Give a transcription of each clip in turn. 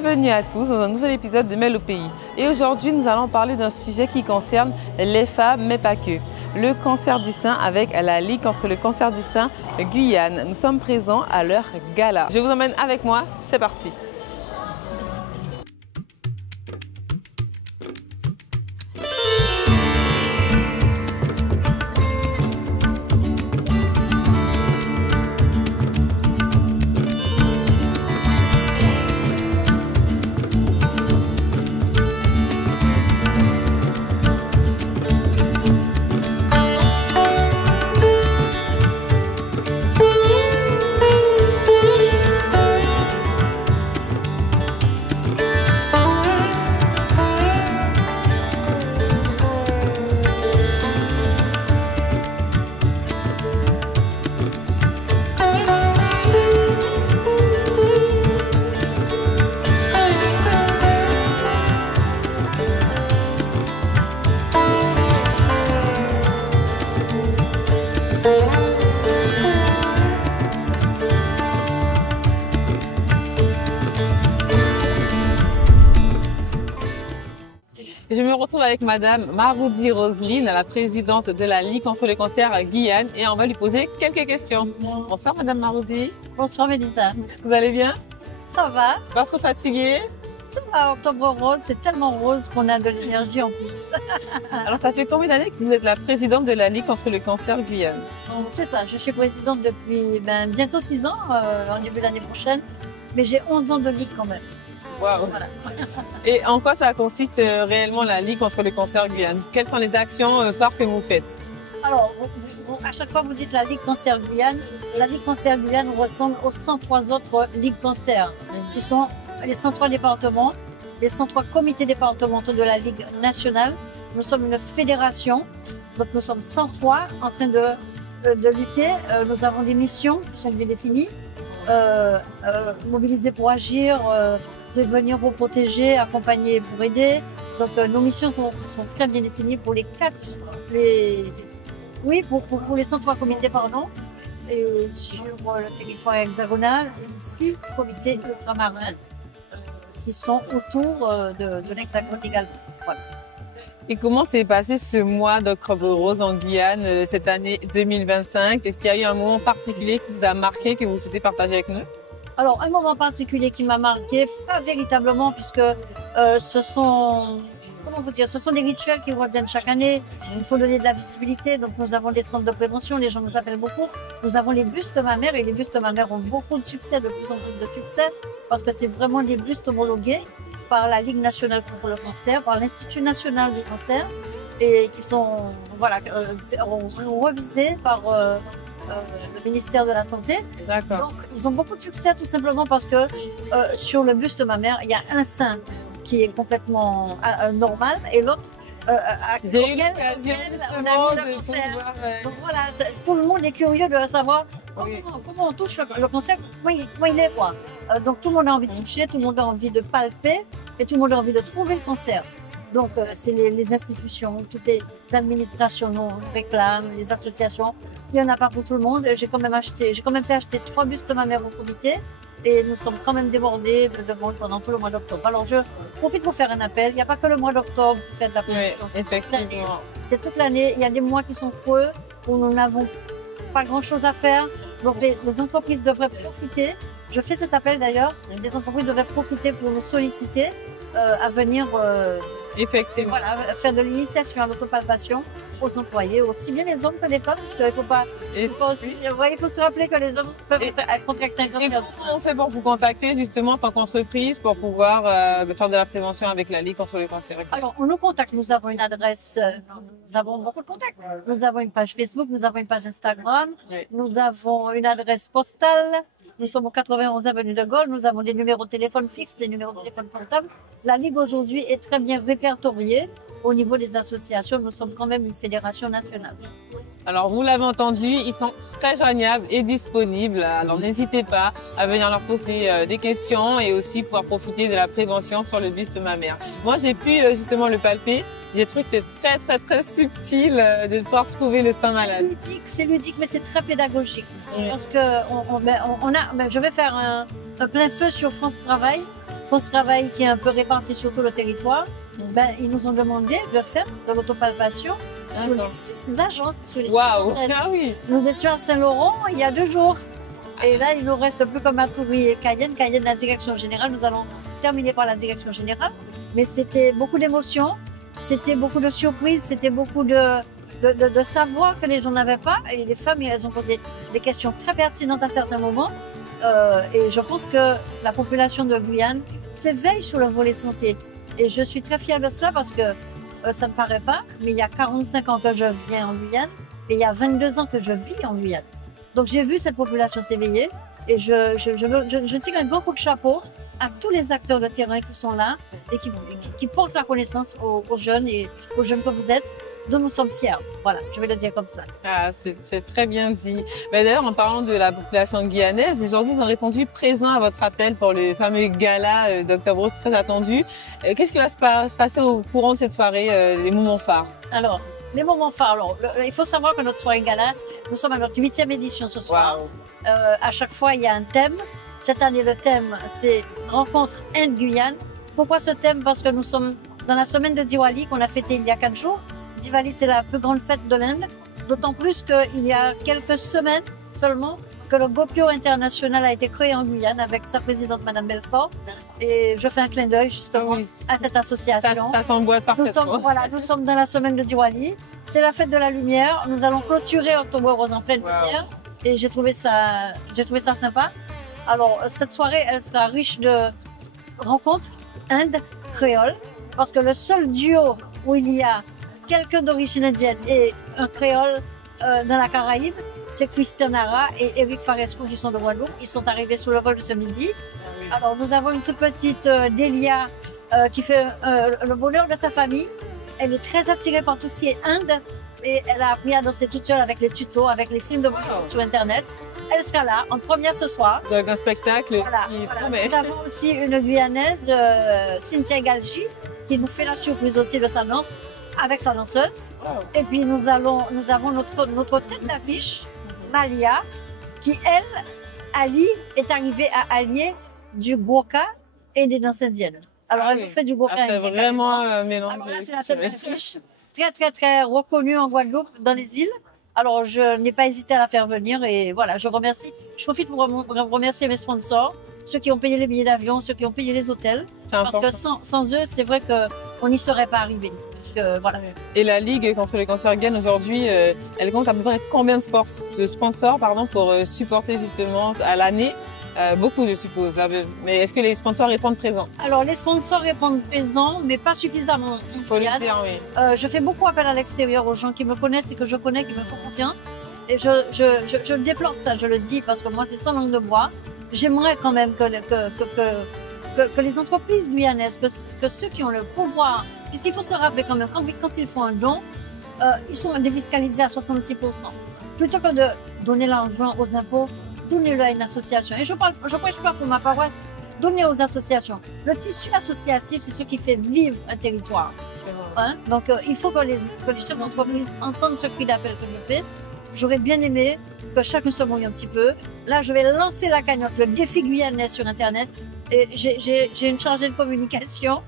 Bienvenue à tous dans un nouvel épisode de Mêle au pays. Et aujourd'hui, nous allons parler d'un sujet qui concerne les femmes, mais pas que. Le cancer du sein avec la Ligue contre le cancer du sein Guyane. Nous sommes présents à leur gala. Je vous emmène avec moi, c'est parti. Je me retrouve avec Madame Maroudi Roseline, la présidente de la Ligue contre le cancer à Guyane, et on va lui poser quelques questions. Bonsoir Madame Maroudi. Bonsoir Médita. Vous allez bien? Ça va? Pas trop fatiguée? Ça va, Octobre Rose, c'est tellement rose qu'on a de l'énergie en plus. Alors ça fait combien d'années que vous êtes la présidente de la Ligue contre le cancer Guyane? C'est ça, je suis présidente depuis bientôt 6 ans, en début de l'année prochaine, mais j'ai 11 ans de Ligue quand même. Wow. Voilà. Et en quoi ça consiste réellement la Ligue contre le cancer Guyane? Quelles sont les actions phares que vous faites? Alors, à chaque fois que vous dites la Ligue Cancer Guyane, la Ligue Cancer Guyane ressemble aux 103 autres Ligues Cancer, qui sont les 103 départements, les 103 comités départementaux de la Ligue nationale. Nous sommes une fédération, donc nous sommes 103 en train de lutter. Nous avons des missions qui sont bien définies, mobiliser pour agir, venir pour protéger, accompagner pour aider. Donc nos missions sont très bien définies pour les 103 comités, pardon, et sur le territoire hexagonal, et les 6 comités ultramarins qui sont autour de l'hexagone également. Voilà. Et comment s'est passé ce mois d'Octobre Rose en Guyane cette année 2025? Est-ce qu'il y a eu un moment particulier qui vous a marqué, que vous souhaitez partager avec nous? Alors, un moment particulier qui m'a marqué, pas véritablement, puisque ce sont des rituels qui reviennent chaque année. Il faut donner de la visibilité, donc nous avons des stands de prévention, les gens nous appellent beaucoup. Nous avons les bustes mammaires, et les bustes mammaires ont beaucoup de succès, de plus en plus de succès, parce que c'est vraiment des bustes homologués par la Ligue nationale contre le cancer, par l'Institut national du cancer, et qui sont revisés par le ministère de la Santé. D'accord. Donc, ils ont beaucoup de succès tout simplement parce que sur le buste mammaire, il y a un sein qui est complètement normal et l'autre J'ai eu l'occasion de pouvoir. Donc voilà, tout le monde est curieux de savoir comment on touche le cancer, comment il est quoi. Donc tout le monde a envie de toucher, tout le monde a envie de palper et tout le monde a envie de trouver le cancer. Donc c'est les institutions, toutes les administrations nous réclament, les associations. Il y en a pas pour tout le monde. J'ai quand même fait acheter 3 bustes mammaires au comité et nous sommes quand même débordés de demandes pendant tout le mois d'octobre. Alors je profite pour faire un appel. Il n'y a pas que le mois d'octobre pour faire de la prévention. Oui, effectivement. C'est toute l'année. Il y a des mois qui sont creux où nous n'avons pas grand-chose à faire. Donc les entreprises devraient profiter. Je fais cet appel d'ailleurs. Les entreprises devraient profiter pour nous solliciter à venir Effectivement. voilà, faire de l'initiation à l'autopalpation aux employés, aussi bien les hommes que les femmes, parce qu'il ne faut pas, il faut se rappeler que les hommes peuvent contracter un cancer. Et comment on fait pour vous contacter justement en tant qu'entreprise pour pouvoir faire de la prévention avec la Ligue contre le cancer? Alors, on nous contacte, nous avons une adresse, nous avons beaucoup de contacts. Nous avons une page Facebook, nous avons une page Instagram, nous avons une adresse postale. Nous sommes au 91 avenue de Gaulle, nous avons des numéros de téléphone fixes, des numéros de téléphone portables. La Ligue aujourd'hui est très bien répertoriée au niveau des associations. Nous sommes quand même une fédération nationale. Alors, vous l'avez entendu, ils sont très joignables et disponibles. Alors, n'hésitez pas à venir leur poser des questions et aussi pouvoir profiter de la prévention sur le buste mammaire. Moi, j'ai pu justement le palper. J'ai trouvé que c'est très subtil de pouvoir trouver le sein malade. C'est ludique, mais c'est très pédagogique. Parce que je vais faire plein feu sur France Travail. France Travail qui est un peu réparti sur tout le territoire. Ben, ils nous ont demandé de faire de l'autopalpation sur les 6 agences. Waouh! Ah oui! Nous étions à Saint-Laurent il y a 2 jours. Et là, il nous reste plus que Matoury et Cayenne. Cayenne, la direction générale. Nous allons terminer par la direction générale. Mais c'était beaucoup d'émotions, c'était beaucoup de surprises, c'était beaucoup de savoir que les gens n'avaient pas. Et les femmes, elles ont posé des questions très pertinentes à certains moments. Et je pense que la population de Guyane s'éveille sur le volet santé. Et je suis très fière de cela parce que ça ne paraît pas, mais il y a 45 ans que je viens en Guyane et il y a 22 ans que je vis en Guyane. Donc j'ai vu cette population s'éveiller et je tire un grand coup de chapeau à tous les acteurs de terrain qui sont là et qui portent la connaissance aux jeunes et aux jeunes que vous êtes, dont nous sommes fiers. Voilà, je vais le dire comme ça. Ah, c'est très bien dit. Mais d'ailleurs, en parlant de la population guyanaise, aujourd'hui, ils ont répondu présent à votre appel pour le fameux gala d'Octobre Rose très attendu. Qu'est-ce qui va se passer au courant de cette soirée, les moments phares? Alors, les moments phares. Alors, il faut savoir que notre soirée gala, nous sommes à notre 8e édition ce soir. Wow. À chaque fois, il y a un thème. Cette année, le thème, c'est Rencontre Inde-Guyane. Pourquoi ce thème? Parce que nous sommes dans la semaine de Diwali qu'on a fêtée il y a 4 jours. Diwali, c'est la plus grande fête de l'Inde. D'autant plus qu'il y a quelques semaines seulement que le Gopio International a été créé en Guyane avec sa présidente, Madame Belfort. Et je fais un clin d'œil justement à cette association. Ça s'emboîte parfaitement. Nous sommes dans la semaine de Diwali. C'est la fête de la lumière. Nous allons clôturer Octobre Rose en pleine lumière. Et j'ai trouvé ça sympa. Alors, cette soirée, elle sera riche de rencontres Inde-Créole. Parce que le seul duo où il y a quelqu'un d'origine indienne et un créole dans la Caraïbe, c'est Christian Nara et Eric Faresco qui sont de Guadeloupe. Ils sont arrivés sous le vol de ce midi. Alors, nous avons une toute petite Delia qui fait le bonheur de sa famille. Elle est très attirée par tout ce qui est Inde et elle a appris à danser toute seule avec les tutos, avec les films de sur Internet. Elle sera là en première ce soir. Donc, un spectacle qui promet. Nous avons aussi une Guyanaise, Cynthia Galgi, qui nous fait la surprise aussi de sa danse avec sa danseuse. Et puis nous avons notre tête d'affiche, Malia, qui elle, est arrivée à allier du Gwoka et des danses indiennes. Alors elle nous fait du Gwoka indien. C'est vraiment mélangé. Alors là, c'est la tête d'affiche, très très très reconnue en Guadeloupe, dans les îles. Alors je n'ai pas hésité à la faire venir et voilà, je profite pour remercier mes sponsors, ceux qui ont payé les billets d'avion, ceux qui ont payé les hôtels. Parce que sans eux, c'est vrai qu'on n'y serait pas arrivé. Parce que, voilà. Et la Ligue contre le cancer Guyane aujourd'hui, elle compte à peu près combien de sponsors pour supporter justement à l'année? Beaucoup, je suppose. Mais est-ce que les sponsors répondent présents? Alors, les sponsors répondent présents, mais pas suffisamment. Il faut le dire, oui. Je fais beaucoup appel à l'extérieur aux gens qui me connaissent et que je connais, qui me font confiance. Et je déplore ça, je le dis, parce que moi, c'est sans langue de bois. J'aimerais quand même que les entreprises guyanaises, que ceux qui ont le pouvoir, puisqu'il faut se rappeler quand même, quand ils font un don, ils sont défiscalisés à 66%. Plutôt que de donner l'argent aux impôts, donnez-le à une association. Et je prêche pas pour ma paroisse, donnez aux associations. Le tissu associatif, c'est ce qui fait vivre un territoire. Hein? Donc, il faut que les chefs d'entreprise entendent ce cri d'appel que je fais. J'aurais bien aimé que chacun se mouille un petit peu. Là, je vais lancer la cagnotte, le défi guyanais sur Internet. Et j'ai une chargée de communication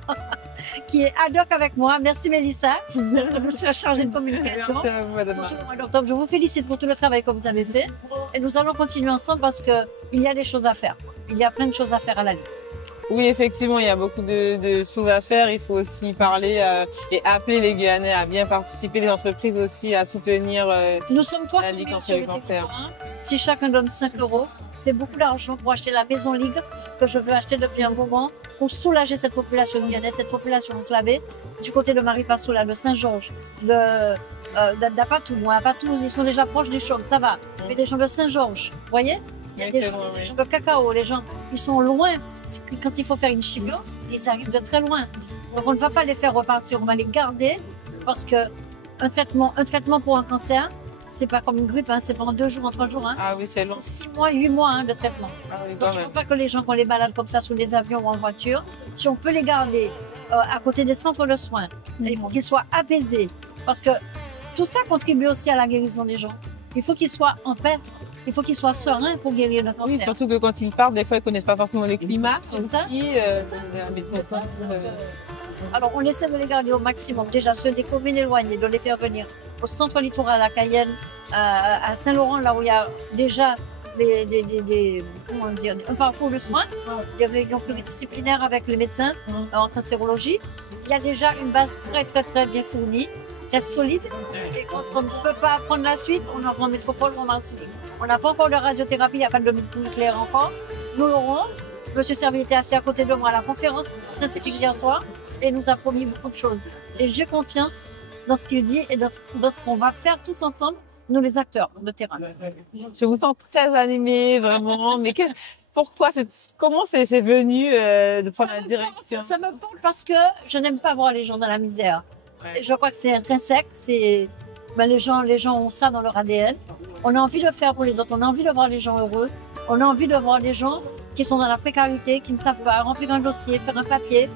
qui est ad hoc avec moi. Merci Mélissa, notre chargée de communication. Merci à vous, madame. Pour tout le mois d'octobre. Je vous félicite pour tout le travail que vous avez fait. Et nous allons continuer ensemble parce qu'il y a des choses à faire. Il y a plein de choses à faire à la Ligue. Oui, effectivement, il y a beaucoup de choses à faire. Il faut aussi parler et appeler les Guyanais à bien participer, les entreprises aussi à soutenir Nous sommes 300 la Ligue 000 contre sur le le cancer. territoire. Si chacun donne 5 €, c'est beaucoup d'argent pour acheter la maison Ligue que je veux acheter depuis un moment pour soulager cette population guyanaise, cette population enclavée du côté de Maripasoula, de Saint-Georges, d'Apatou. Moi, Apatou, ils sont déjà proches du Chaume, ça va. Mais les gens de Saint-Georges, vous voyez? Il y a des gens de cacao, les gens, ils sont loin. Quand il faut faire une chimio, ils arrivent de très loin. Donc on ne va pas les faire repartir, on va les garder parce que un traitement pour un cancer, c'est pas comme une grippe, hein, c'est pendant 2 jours, 3 jours. Hein. Ah oui, c'est long. C'est 6 mois, 8 mois hein, de traitement. Ah oui, donc il ne faut pas que les gens qui ont les malades comme ça sous les avions ou en voiture, si on peut les garder à côté des centres de soins, il faut qu'ils soient apaisés parce que tout ça contribue aussi à la guérison des gens. Il faut qu'ils soient en paix. Il faut qu'ils soient sereins pour guérir le cancer. Oui, surtout que quand ils partent, des fois, ils ne connaissent pas forcément le climat. La métropole. Alors, on essaie de les garder au maximum. Déjà, ceux des communes éloignées, de les faire venir au centre littoral, à Cayenne, à Saint-Laurent, là où il y a déjà un parcours de soins, des réunions pluridisciplinaires avec les médecins en cancérologie. Il y a déjà une base très, très, très bien fournie, très solide. Et quand on ne peut pas prendre la suite, on en prend en métropole ou en Martinique. On n'a pas encore de radiothérapie, il n'y a pas de médecine nucléaire encore. Nous l'aurons. Monsieur Serville était assis à côté de moi à la conférence scientifique hier soir et nous a promis beaucoup de choses. Et j'ai confiance dans ce qu'il dit et dans ce qu'on va faire tous ensemble, nous les acteurs de terrain. Je vous sens très animée, vraiment. Mais comment c'est venu de prendre la direction? Ça me parle parce que je n'aime pas voir les gens dans la misère. Ouais. Je crois que c'est intrinsèque. Les gens ont ça dans leur ADN. On a envie de le faire pour les autres. On a envie de voir les gens heureux. On a envie de voir les gens qui sont dans la précarité, qui ne savent pas remplir un dossier, faire un papier,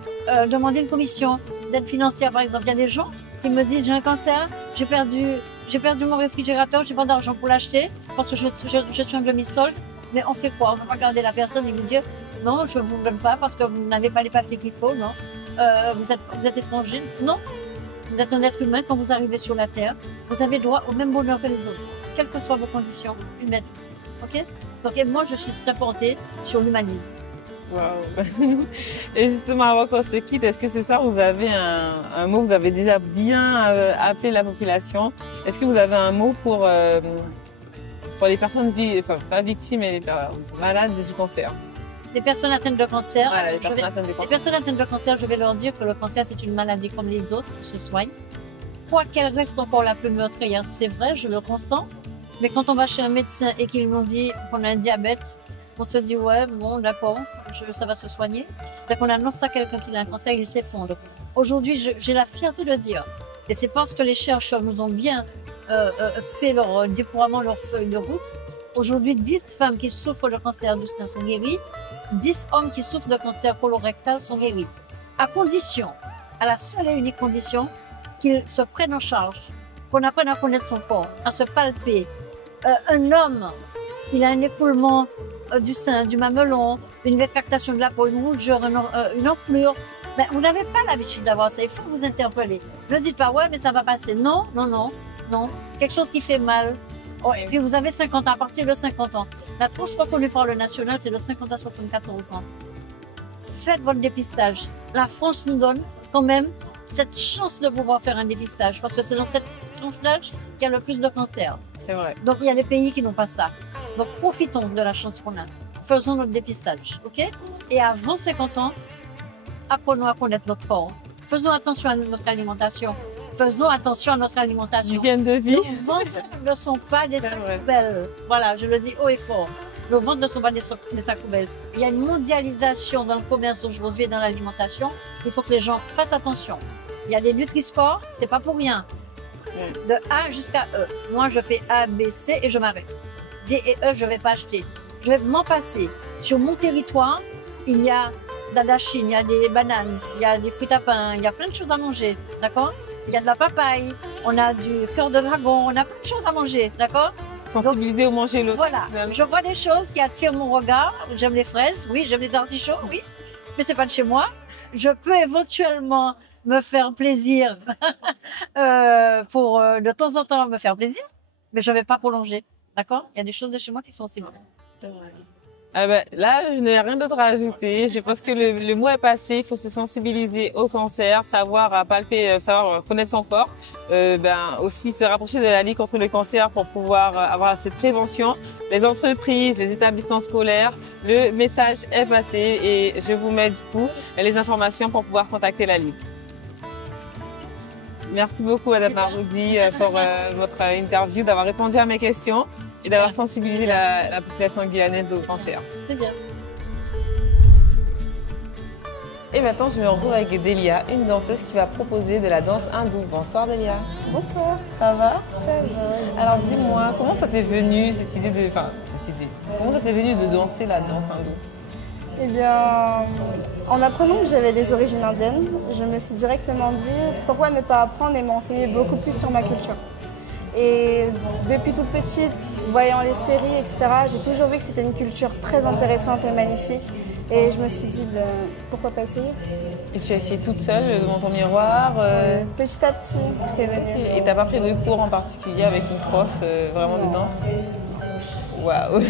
demander une commission d'aide financière, par exemple. Il y a des gens qui me disent, j'ai un cancer, j'ai perdu mon réfrigérateur, j'ai pas d'argent pour l'acheter parce que je suis un demi-solde. Mais on fait quoi? On ne va pas garder la personne et lui dire, non, je ne vous donne pas parce que vous n'avez pas les papiers qu'il faut, non. Vous êtes étranger, non. Vous êtes un être humain, quand vous arrivez sur la Terre, vous avez droit au même bonheur que les autres, quelles que soient vos conditions humaines. Ok? Donc moi, je suis très portée sur l'humanisme. Wow. Et justement, avant qu'on se quitte, est-ce que ce soir, vous avez un mot, vous avez déjà bien appelé la population. Est-ce que vous avez un mot pour les personnes, pas victimes, mais les malades du cancer? Les personnes atteintes de cancer. Voilà, les personnes atteintes de cancer, je vais leur dire que le cancer, c'est une maladie comme les autres, qui se soigne. Quoi qu'elle reste encore la plus meurtrière, c'est vrai, je le consens. Mais quand on va chez un médecin et qu'ils nous dit qu'on a un diabète, on se dit, ouais, bon, d'accord, ça va se soigner. Dès qu'on annonce à quelqu'un qu'il a un cancer, il s'effondre. Aujourd'hui, j'ai la fierté de dire, et c'est parce que les chercheurs nous ont bien fait leur déploiement, leur feuille de route. Aujourd'hui, 10 femmes qui souffrent de cancer du sein sont guéries, 10 hommes qui souffrent de cancer colorectal sont guéris. À condition, à la seule et unique condition, qu'ils se prennent en charge, qu'on apprenne à connaître son corps, à se palper. Un homme, il a un écoulement du sein, du mamelon, une rétractation de la peau, une rougeur, une enflure. Ben, vous n'avez pas l'habitude d'avoir ça, il faut vous interpeller. Ne dites pas, ouais, mais ça va passer. Non, non, non, non. Quelque chose qui fait mal. Oh, et puis vous avez 50 ans, à partir de 50 ans. La tranche reconnue par le national, c'est de 50 à 64 ans. Faites votre dépistage. La France nous donne quand même cette chance de pouvoir faire un dépistage, parce que c'est dans cette tranche d'âge qu'il y a le plus de cancer. C'est vrai. Donc il y a des pays qui n'ont pas ça. Donc profitons de la chance qu'on a. Faisons notre dépistage, ok? Et avant 50 ans, apprenons à connaître notre corps. Faisons attention à notre alimentation. Faisons attention à notre alimentation. Hygiène de vie. Nos ventres ne sont pas des sacs poubelles. Voilà, je le dis haut et fort. Nos ventres ne sont pas des sacs poubelles. Il y a une mondialisation dans le commerce aujourd'hui et dans l'alimentation. Il faut que les gens fassent attention. Il y a des Nutri-Score, c'est pas pour rien. De A jusqu'à E. Moi, je fais A, B, C et je m'arrête. D et E, je ne vais pas acheter. Je vais m'en passer. Sur mon territoire, il y a de la dachine, il y a des bananes, il y a des fruits à pain, il y a plein de choses à manger, d'accord? Il y a de la papaye, on a du cœur de dragon, on a plein de choses à manger, d'accord? Sensibiliser au manger l'autre. Voilà, je vois des choses qui attirent mon regard. J'aime les fraises, oui, j'aime les artichauts, oui, mais c'est pas de chez moi. Je peux éventuellement me faire plaisir pour de temps en temps me faire plaisir, mais je ne vais pas prolonger, d'accord? Il y a des choses de chez moi qui sont aussi bonnes. Ah ben, là, je n'ai rien d'autre à ajouter. Je pense que le mot est passé. Il faut se sensibiliser au cancer, savoir palper, savoir connaître son corps. Aussi se rapprocher de la Ligue contre le cancer pour pouvoir avoir cette prévention. Les entreprises, les établissements scolaires, le message est passé et je vous mets du coup les informations pour pouvoir contacter la Ligue. Merci beaucoup, Madame Maroudi, pour votre interview, d'avoir répondu à mes questions. Super. Et d'avoir sensibilisé la population guyanaise au cancer. C'est bien. Et maintenant, je me retrouve avec Delia, une danseuse qui va proposer de la danse hindoue. Bonsoir Delia. Bonsoir. Ça va? Ça va. Alors dis-moi, comment ça t'est venu comment ça t'est venu de danser la danse hindoue? Eh bien, en apprenant que j'avais des origines indiennes, je me suis directement dit pourquoi ne pas apprendre et m'enseigner beaucoup plus sur ma culture. Et depuis toute petite, voyant les séries, etc., j'ai toujours vu que c'était une culture très intéressante et magnifique. Et je me suis dit, ben, pourquoi pas essayer? Et tu as essayé toute seule devant ton miroir Petit à petit, c'est venu. Okay. Et tu n'as pas pris de cours en particulier avec une prof vraiment de danse? Waouh!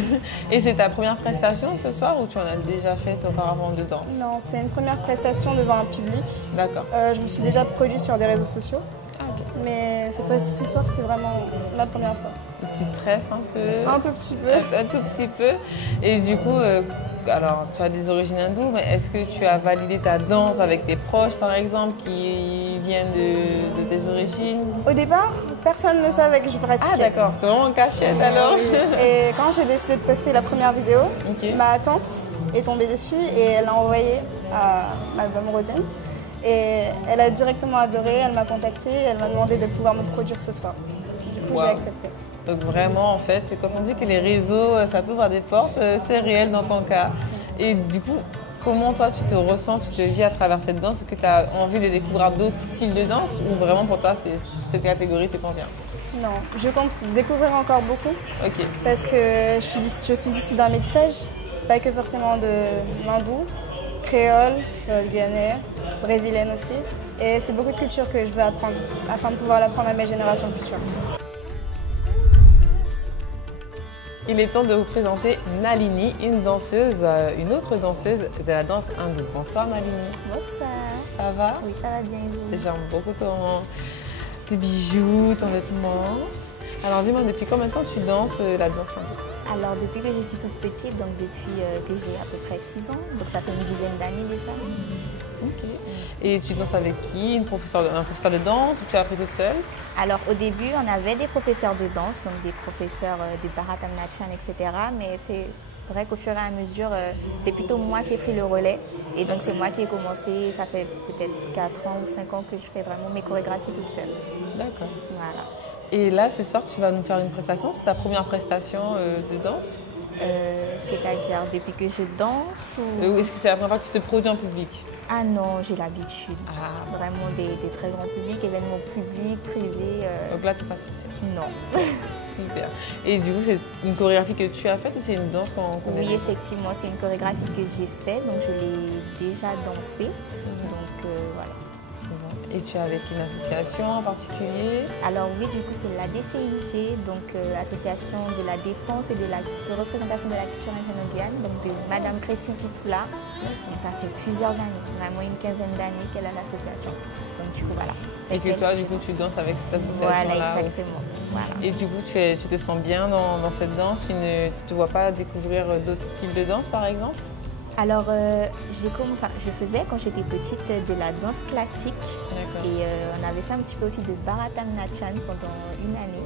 Et c'est ta première prestation ce soir ou tu en as déjà fait auparavant de danse? Non, c'est une première prestation devant un public. D'accord. Je me suis déjà produite sur des réseaux sociaux. Ah, okay. Mais cette fois-ci, ce soir, c'est vraiment la première fois. Tu stresses un peu? Un tout petit peu. Un tout petit peu. Et du coup, alors tu as des origines hindoues, mais est-ce que tu as validé ta danse avec tes proches, par exemple, qui viennent de tes origines? Au départ, personne ne savait que je pratiquais. Ah d'accord, c'était vraiment en cachette alors. Et quand j'ai décidé de poster la première vidéo, okay. Ma tante est tombée dessus et elle l'a envoyée à ma femme Rosine. Et elle a directement adoré, elle m'a contactée, elle m'a demandé de pouvoir me produire ce soir. Du coup, j'ai accepté. Donc vraiment, en fait, comme on dit que les réseaux, ça peut ouvrir des portes, c'est réel dans ton cas. Et du coup, comment toi, tu te ressens, tu te vis à travers cette danse? Est-ce que tu as envie de découvrir d'autres styles de danse ou vraiment pour toi, cette catégorie te convient? Non, je compte découvrir encore beaucoup. Ok. Parce que je suis issue d'un métissage, pas que forcément de l'hindou, créole, guyanais, brésilienne aussi. Et c'est beaucoup de culture que je veux apprendre afin de pouvoir l'apprendre à mes générations futures. Il est temps de vous présenter Nalini, une autre danseuse de la danse hindoue. Bonsoir Nalini. Bonsoir. Ça va? Oui, ça va bien. J'aime beaucoup tes bijoux, ton vêtement. Alors dis-moi, depuis combien de temps tu danses la danse hindoue? Alors depuis que je suis toute petite, donc depuis que j'ai à peu près 6 ans, donc ça fait une dizaine d'années déjà. Ok. Et tu danses avec qui? Un professeur de danse ou tu as appris toute seule? Alors au début, on avait des professeurs de danse, donc des professeurs de Bharatamnatyam, etc. Mais c'est vrai qu'au fur et à mesure, c'est plutôt moi qui ai pris le relais. Et donc c'est moi qui ai commencé, ça fait peut-être 4 ans ou 5 ans que je fais vraiment mes chorégraphies toute seule. D'accord. Voilà. Et là, ce soir, tu vas nous faire une prestation. C'est ta première prestation de danse? C'est-à-dire depuis que je danse ou... Est-ce que c'est la première fois que tu te produis en public? Ah non, j'ai l'habitude. Ah. Vraiment des très grands publics, événements publics, privés. Donc là, tu passes ici? Non. Super. Et du coup, c'est une chorégraphie que tu as faite ou c'est une danse qu'on Oui, effectivement, c'est une chorégraphie que j'ai faite, donc je l'ai déjà dansée. Donc voilà. Et tu es avec une association en particulier? Alors oui, du coup, c'est l'ADCIG, donc Association de la défense et de représentation de la culture indienne en Guyane, donc de Madame Crécy Pitoula. Donc ça fait plusieurs années, vraiment une quinzaine d'années qu'elle a l'association. Donc du coup, voilà. Et que toi, du coup, tu danses avec cette association-là? Voilà, exactement. Voilà. Et du coup, tu te sens bien dans cette danse? Tu ne te vois pas découvrir d'autres styles de danse, par exemple? Alors, je faisais quand j'étais petite de la danse classique. Et on avait fait un petit peu aussi de Bharatamnatyam pendant une année.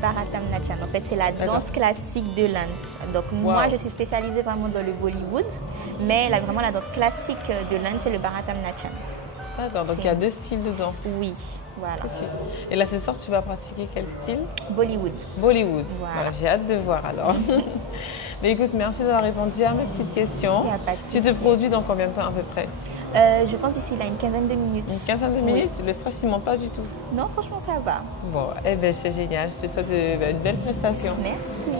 Bharatamnatyam, en fait, c'est la danse classique de l'Inde. Donc, moi, je suis spécialisée vraiment dans le Bollywood, mais vraiment la danse classique de l'Inde, c'est le Bharatamnatyam. D'accord, donc il y a deux styles de danse. Oui, voilà. Okay. Et là, ce soir, tu vas pratiquer quel style? Bollywood. Bollywood. Voilà. J'ai hâte de voir alors. Mais écoute, merci d'avoir répondu à mes petites questions. Il n'y a pas de souci. Tu te produis dans combien de temps à peu près? Je pense ici, il a une quinzaine de minutes. Une quinzaine de minutes? Oui. Le stress, il ne monte pas du tout? Non, franchement, ça va. Bon, eh ben, c'est génial. Je te souhaite une belle prestation. Merci.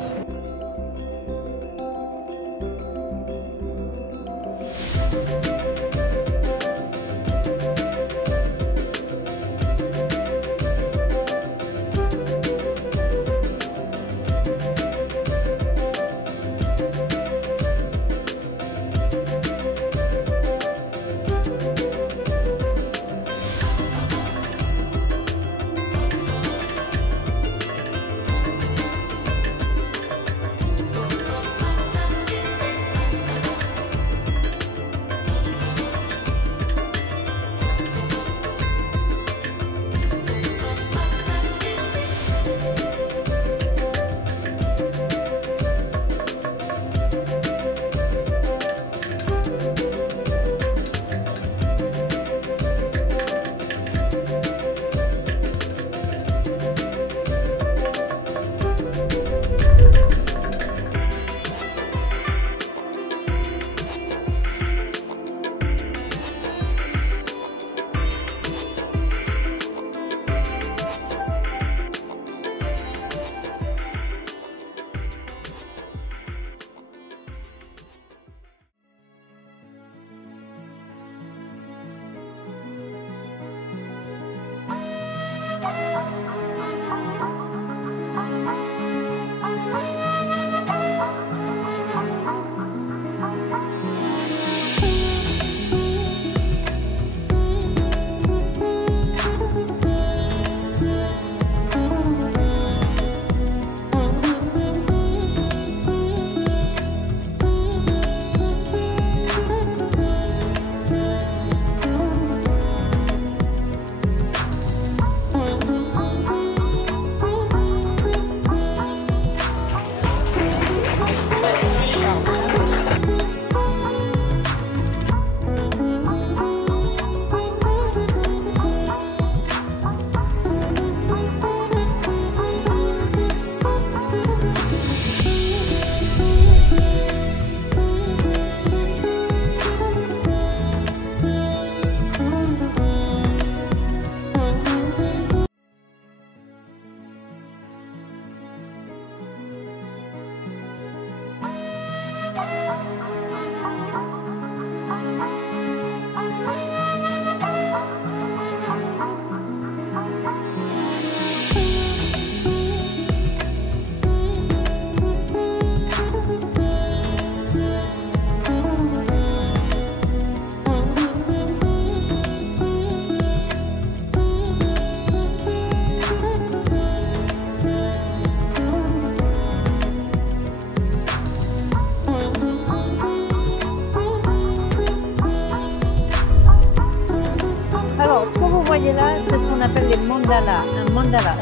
voyez là, c'est ce qu'on appelle les mandalas. Un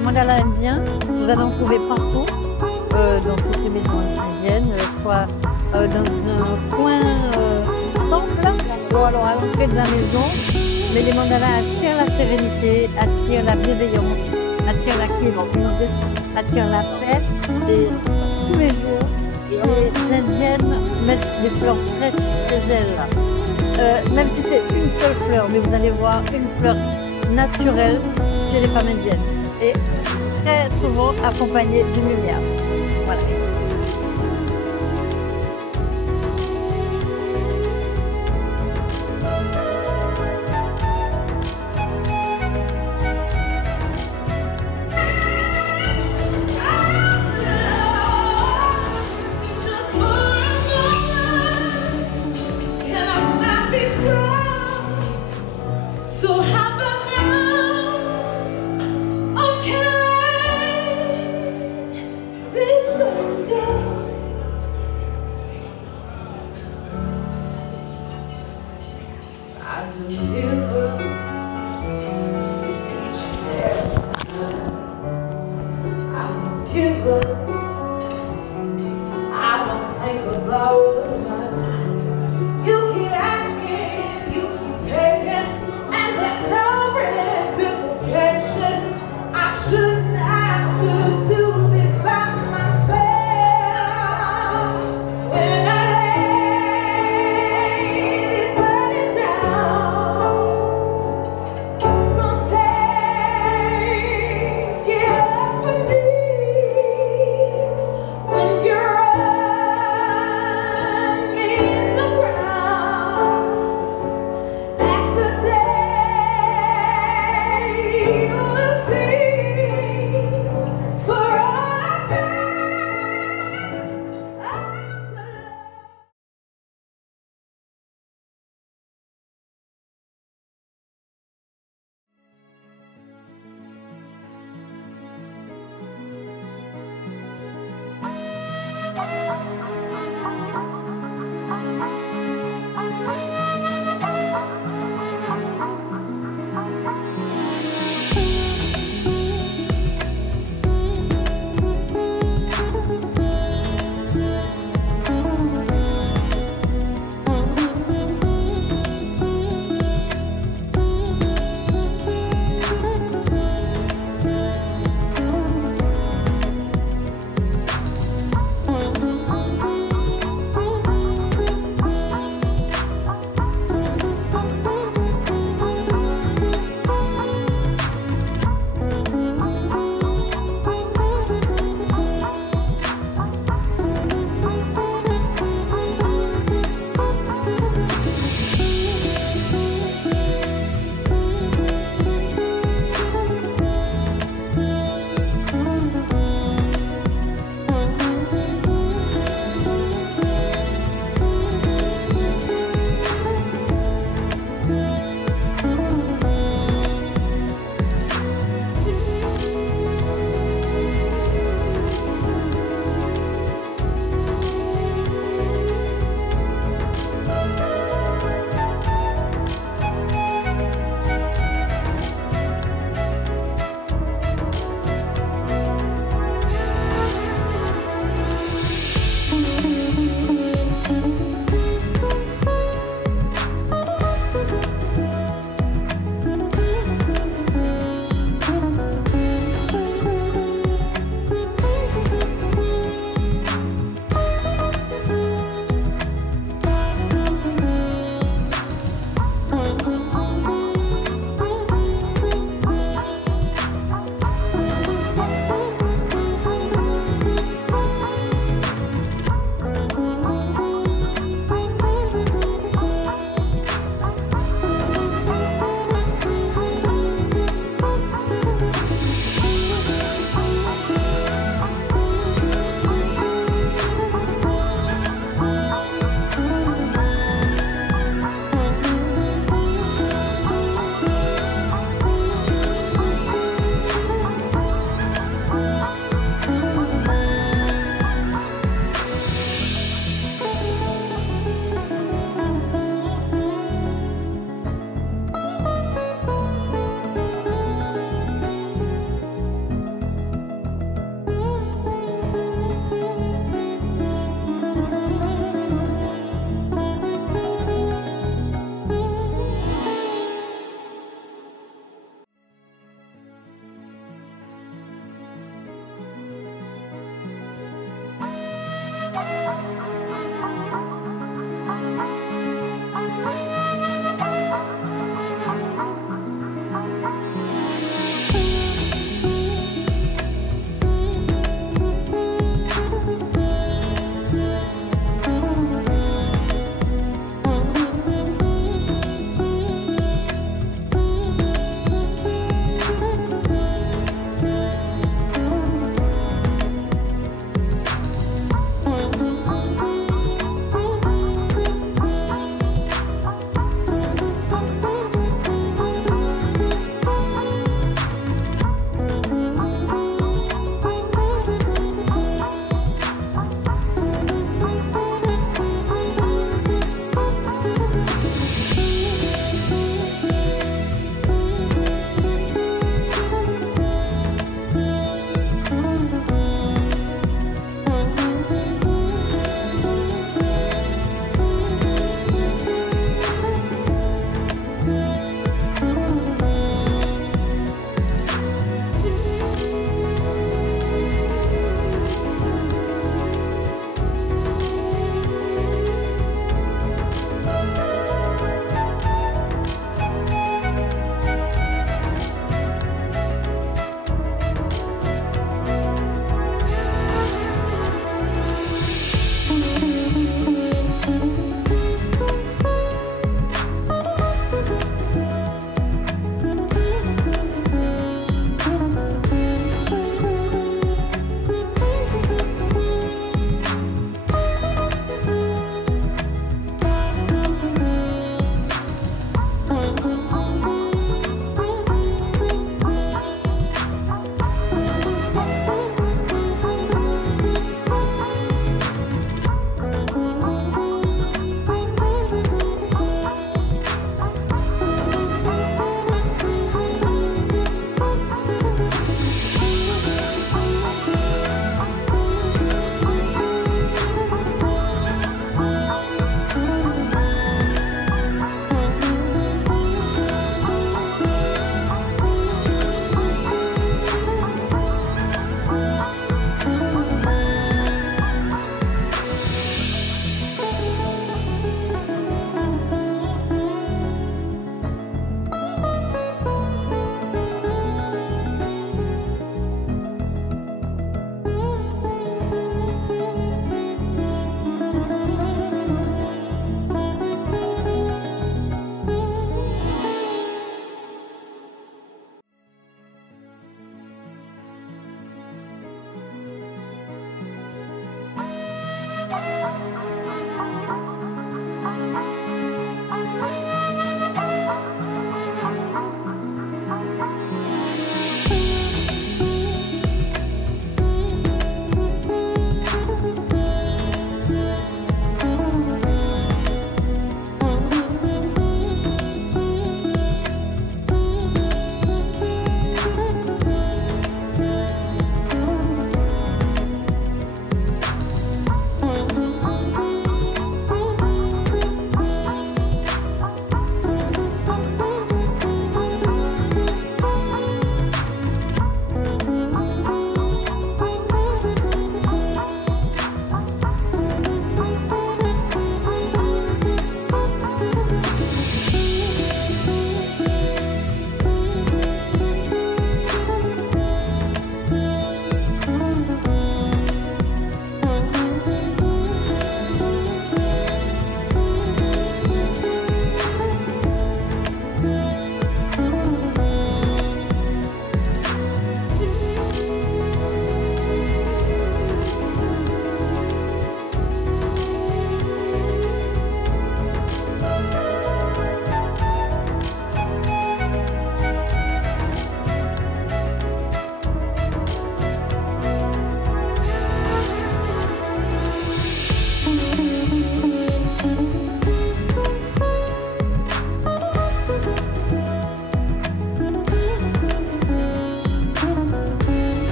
mandala indien, vous allez en trouver partout, dans toutes les maisons indiennes, soit dans un coin temple ou alors à l'entrée de la maison. Mais les mandalas attirent la sérénité, attirent la bienveillance, attirent la quiétude, attirent la paix. Et tous les jours, les Indiennes mettent des fleurs fraîches chez elles. Même si c'est une seule fleur, mais vous allez voir une fleur naturelle chez les femmes indiennes. Et très souvent accompagnée d'une lumière. Voilà.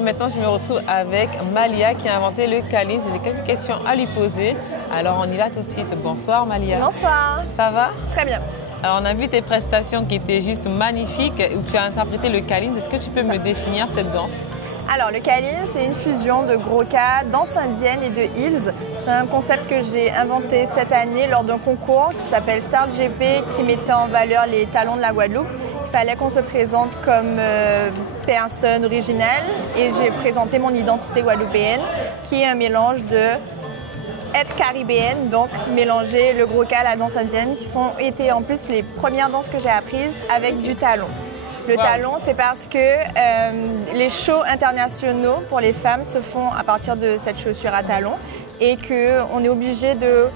Et maintenant, je me retrouve avec Malia qui a inventé le Kalins. J'ai quelques questions à lui poser. Alors, on y va tout de suite. Bonsoir Malia. Bonsoir. Ça va? Très bien. Alors, on a vu tes prestations qui étaient juste magnifiques, où tu as interprété le Kalins. Est-ce que tu peux me définir cette danse? Alors, le Kalins, c'est une fusion de Gros-Ka, danse indienne et de Heels. C'est un concept que j'ai inventé cette année lors d'un concours qui s'appelle Star GP, qui mettait en valeur les talents de la Guadeloupe. Il fallait qu'on se présente comme personne originale et j'ai présenté mon identité guadeloupéenne, qui est un mélange de être caribéenne, donc mélanger le Gros-Ka, la danse indienne, qui sont été en plus les premières danses que j'ai apprises avec du talon. Le talon, c'est parce que les shows internationaux pour les femmes se font à partir de cette chaussure à talons et qu'on est obligé de,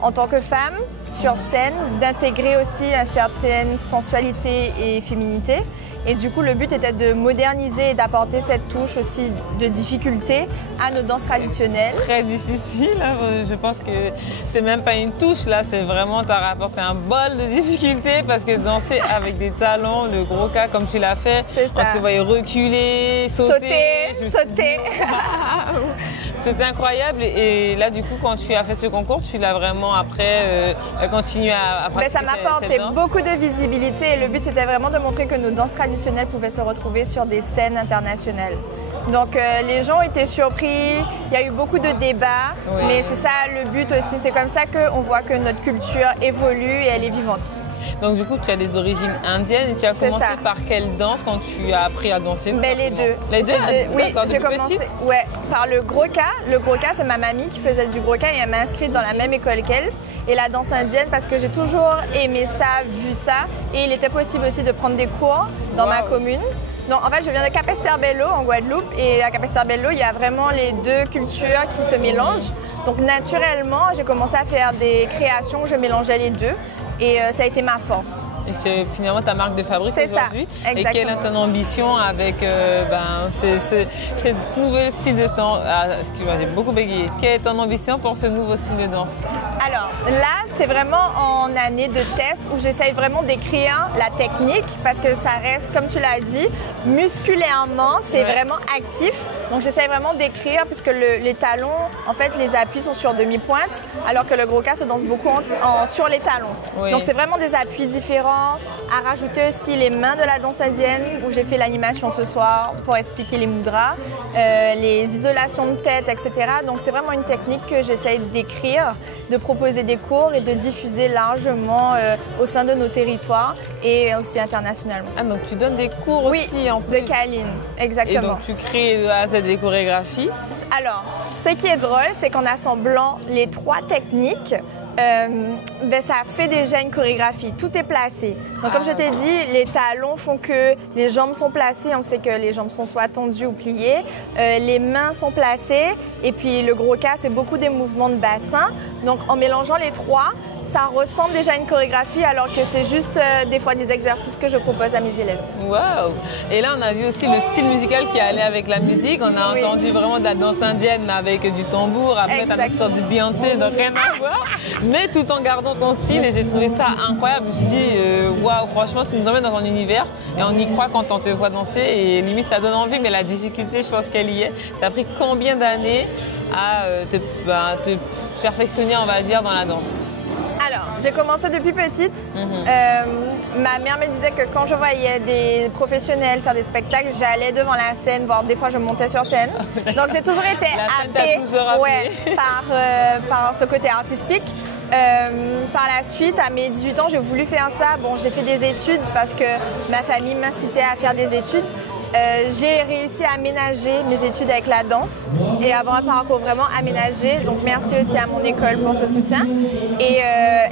en tant que femme, sur scène, d'intégrer aussi une certaine sensualité et féminité. Et du coup, le but était de moderniser et d'apporter cette touche aussi de difficulté à nos danses traditionnelles. Très difficile, hein. Je pense que c'est même pas une touche là, c'est vraiment, tu as rapporté un bol de difficulté parce que danser avec des talons, le Gros-Ka comme tu l'as fait, on te voyait reculer, sauter. C'était incroyable et là du coup quand tu as fait ce concours, tu l'as vraiment après continué à pratiquer ça m'a apporté beaucoup de visibilité et le but c'était vraiment de montrer que nos danses traditionnelles pouvaient se retrouver sur des scènes internationales. Donc les gens étaient surpris, il y a eu beaucoup de débats, mais c'est ça le but aussi, c'est comme ça qu'on voit que notre culture évolue et elle est vivante. Donc du coup tu as des origines indiennes et tu as commencé par quelle danse quand tu as appris à danser? Les deux. Les deux? Oui, j'ai commencé par le Gros-Ka. Le Gros-Ka, c'est ma mamie qui faisait du Gros-Ka et elle m'a inscrite dans la même école qu'elle. Et la danse indienne parce que j'ai toujours aimé ça, vu ça. Et il était possible aussi de prendre des cours dans ma commune. Donc, en fait, je viens de Capesterre-Belle-Eau en Guadeloupe et à Capesterre-Belle-Eau, il y a vraiment les deux cultures qui se mélangent. Donc, naturellement, j'ai commencé à faire des créations où je mélangeais les deux et ça a été ma force. Et c'est finalement ta marque de fabrique aujourd'hui. C'est ça, exactement. Et quelle est ton ambition avec ce nouveau style de danse? Excuse-moi, j'ai beaucoup bégayé. Quelle est ton ambition pour ce nouveau style de danse? Alors là, c'est vraiment en année de test où j'essaye vraiment d'écrire la technique parce que ça reste, comme tu l'as dit, musculairement, c'est vraiment actif. Donc j'essaye vraiment d'écrire puisque les talons, en fait, les appuis sont sur demi-pointe alors que le Gros-Ka se danse beaucoup sur les talons. Donc c'est vraiment des appuis différents. À rajouter aussi les mains de la danse indienne où j'ai fait l'animation ce soir pour expliquer les mudras, les isolations de tête, etc. Donc c'est vraiment une technique que j'essaye d'écrire, de proposer des cours et de diffuser largement au sein de nos territoires et aussi internationalement. Ah donc tu donnes des cours aussi en plus? De Kalins, exactement. Et donc tu crées de A à Z des chorégraphies? Alors, ce qui est drôle, c'est qu'en assemblant les trois techniques, ça fait déjà une chorégraphie, tout est placé. Donc comme je t'ai dit, les talons font que les jambes sont placées, on sait que les jambes sont soit tendues ou pliées, les mains sont placées et puis le Gros-Ka c'est beaucoup des mouvements de bassin. Donc en mélangeant les trois, ça ressemble déjà à une chorégraphie alors que c'est juste des fois des exercices que je propose à mes élèves. Waouh! Et là on a vu aussi le style musical qui allait avec la musique, on a entendu vraiment de la danse indienne mais avec du tambour, après tu as sorti du Beyoncé, donc rien à voir. Mais tout en gardant ton style et j'ai trouvé ça incroyable. Je me suis dit, waouh, franchement, tu nous emmènes dans un univers et on y croit quand on te voit danser et limite ça donne envie, mais la difficulté, je pense qu'elle y est. Tu as pris combien d'années à te perfectionner, on va dire, dans la danse? Alors, j'ai commencé depuis petite. Ma mère me disait que quand je voyais des professionnels faire des spectacles, j'allais devant la scène, voire des fois je montais sur scène. Donc j'ai toujours été happée par ce côté artistique. Par la suite, à mes 18 ans, j'ai voulu faire ça. Bon, j'ai fait des études parce que ma famille m'incitait à faire des études. J'ai réussi à aménager mes études avec la danse et avoir un parcours vraiment aménagé. Donc merci aussi à mon école pour ce soutien. Et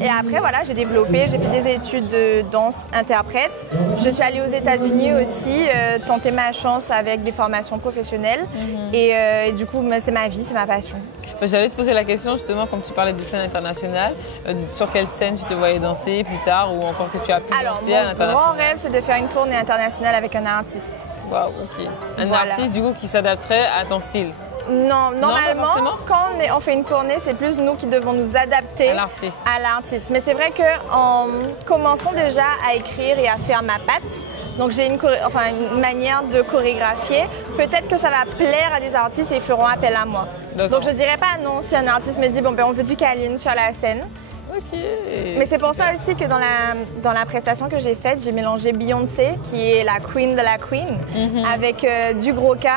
après, voilà, j'ai développé, j'ai fait des études de danse interprète. Je suis allée aux États-Unis aussi, tenter ma chance avec des formations professionnelles. Et du coup, c'est ma vie, c'est ma passion. J'allais te poser la question justement, comme tu parlais des scènes internationales, sur quelle scène tu te voyais danser plus tard ou encore que tu as pu danser à l'international? Mon grand rêve, c'est de faire une tournée internationale avec un artiste. Waouh, ok. Un artiste du coup qui s'adapterait à ton style? Non, normalement, quand on fait une tournée, c'est plus nous qui devons nous adapter à l'artiste. Mais c'est vrai qu'en commençant déjà à écrire et à faire ma patte, Donc j'ai une manière de chorégraphier. Peut-être que ça va plaire à des artistes et ils feront appel à moi. Donc je dirais pas non si un artiste me dit bon ben on veut du Kaline sur la scène. Ok. Mais c'est pour ça aussi que dans la prestation que j'ai faite, j'ai mélangé Beyoncé, qui est la queen de la queen, avec du gros K,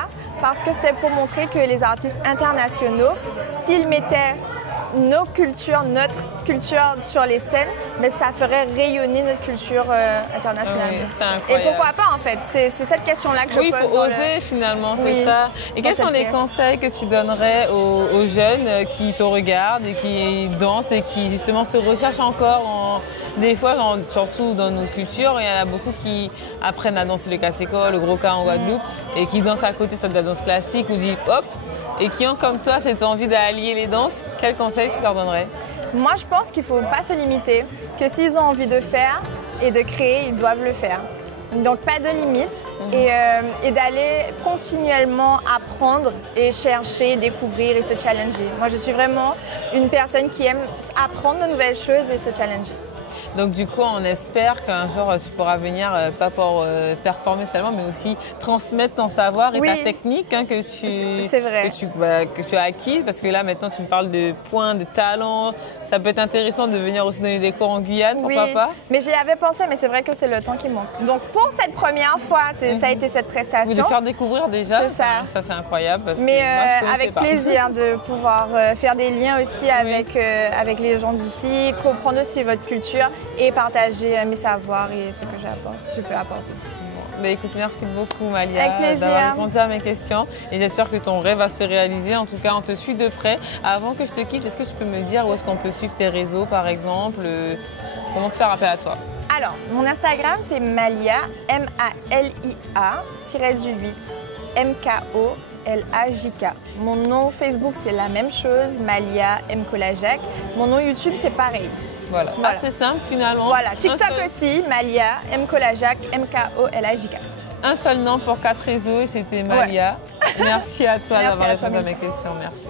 parce que c'était pour montrer que les artistes internationaux, s'ils mettaient notre culture sur les scènes, mais ça ferait rayonner notre culture internationale. Oui, c'est incroyable. Et pourquoi pas en fait? C'est cette question-là que je pose. Oui, il faut oser finalement, c'est ça. Et quels sont les conseils que tu donnerais aux jeunes qui te regardent et qui dansent et qui justement se recherchent encore des fois, surtout dans nos cultures, il y en a beaucoup qui apprennent à danser le casse-école, le gros K en Guadeloupe, et qui dansent à côté soit de la danse classique ou du hip-hop, et qui ont comme toi cette envie d'allier les danses. Quels conseils tu leur donnerais? Moi, je pense qu'il ne faut pas se limiter, que s'ils ont envie de faire et de créer, ils doivent le faire. Donc, pas de limite et d'aller continuellement apprendre et chercher, découvrir et se challenger. Moi, je suis vraiment une personne qui aime apprendre de nouvelles choses et se challenger. Donc du coup, on espère qu'un jour, tu pourras venir, pas pour performer seulement, mais aussi transmettre ton savoir et ta technique que tu as acquise. Parce que là, maintenant, tu me parles de points, de talents. Ça peut être intéressant de venir aussi donner des cours en Guyane, pourquoi pas? Mais j'y avais pensé, mais c'est vrai que c'est le temps qui manque. Donc pour cette première fois, ça a été cette prestation. Vous de faire découvrir déjà, ça c'est incroyable. Parce que moi, avec plaisir de pouvoir faire des liens aussi avec les gens d'ici, comprendre aussi votre culture et partager mes savoirs et ce que je peux apporter. Bah écoute, merci beaucoup Malia d'avoir répondu à mes questions et j'espère que ton rêve va se réaliser. En tout cas, on te suit de près. Avant que je te quitte, est-ce que tu peux me dire où est-ce qu'on peut suivre tes réseaux par exemple? Comment te faire appel à toi? Alors, mon Instagram c'est Malia, MALIA-8 MKOLAJK. Mon nom Facebook c'est la même chose, Malia M. Kolajak. Mon nom YouTube c'est pareil. Voilà. Assez simple finalement. Voilà, TikTok aussi, Malia, M. Kolajak, MKOLAJK. Un seul nom pour 4 réseaux et c'était Malia. Merci à toi d'avoir répondu à mes questions. Merci.